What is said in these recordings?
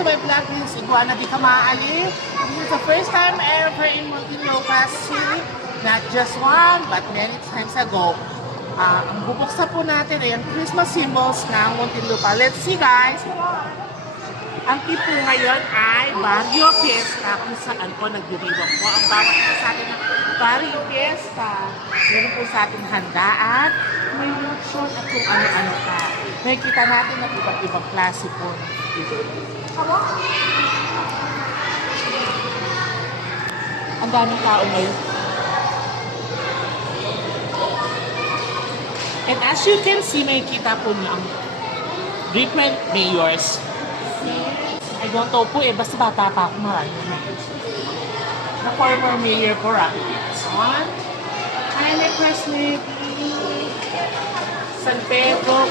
to my vlog. This is Iguana Di Kamaayi. This is the first time ever in Muntinlupa City. Not just one, but many times ago. Ang bubuksan po natin ay ang Christmas symbols ng Muntinlupa. Let's see, guys. Ang tip po ngayon ay Barrio Fiesta, kung saan po nagdiriwang po ang bawat isa sa atin ng Barrio Fiesta. Meron po sa ating handaan, may luksyon at kung ano-ano pa. Nakikita natin na iba't ibang klase po. Ang daming tao ngayon. And as you can see, makikita po niyo ang different mayors. I don't know po basta bata pa ako marami na mayors. The former mayor po, Rafi Quezon. Jaime Cresneti. San Pedro,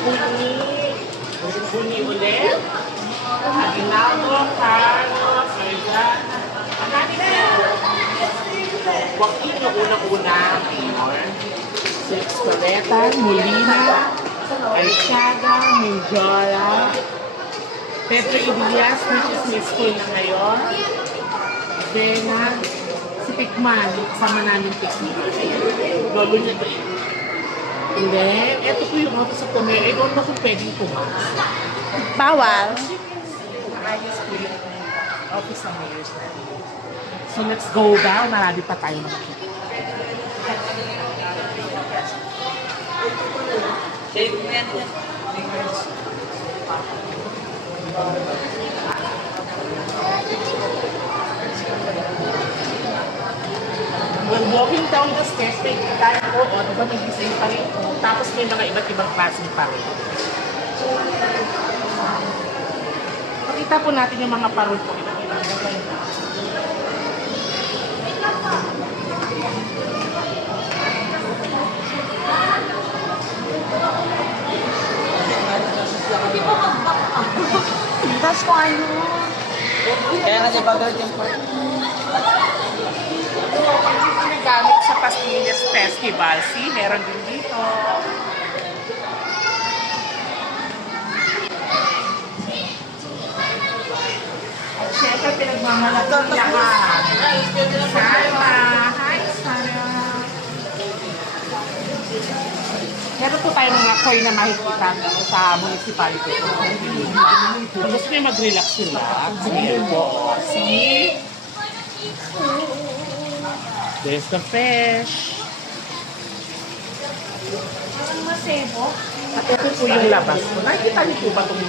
Buni ulit. Aguinaldo, Carlos, Arizana. Ang dami na yan. Joaquin yung unang-una, mayor. Sextoretan, Molina, Alciaga, Menjola, Pedro Ilias, which is Miss School na ngayon. Vena, si Pikman, kasama namin Pikman. Lolo niya to eh. And then, ito po yung office of the mayor. I don't know kung pwedeng pumasok. Bawal. Ayos po yung office of mayors natin. So let's go down. Marami pa tayo makikita. When walking down the stairs, may kita ko, diba may design pa rin po. Tapos may mga iba't ibang klaseng pa rin. Makita po natin yung mga parol po. Iba't ibang design. That's why. Kaya nga si Bagal yung part. Gamit sa Pastillas Festival. See, meron din dito. At syempre, pinagmamalatan niya ka. Sarah! Hi, Sarah! Meron po tayo mga coin na makikita sa municipality. Kung gusto nyo mag-relax sila, meron po. See? There's the fish. Masebo. At ito po yung labas ko. Nakikita niyo po ba itong